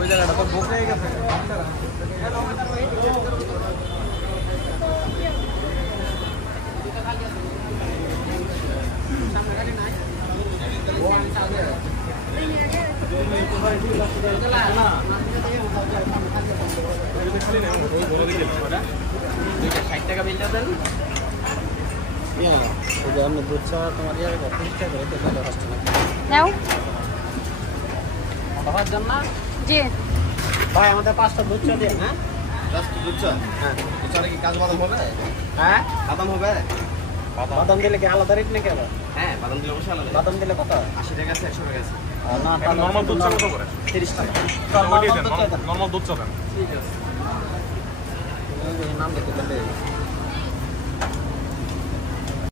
ওই জায়গাটা তো বুক হয়ে গেছে। টাকা বিলটা দেন। আপনি দুধ চা তোমার ইয়ে 30 টাকা করে তেল হচ্ছে না। নাও খাওয়ার জন্য জি ভাই আমাদের 5টা দুধ চা দিন। হ্যাঁ 5টা দুধ চা। হ্যাঁ দুধ চা কি কাজ বাদাম হবে? হ্যাঁ বাদাম হবে। বাদাম দিলে কি আলাদা রেট নাকি? হ্যাঁ বাদাম দিলে অবশ্যই আলাদা। বাদাম দিলে কত? 80 টাকা আছে 100 টাকা আছে। না নরমাল দুধ চা কত করে? 30 টাকা। নরমাল দুধ চা দেন। ঠিক আছে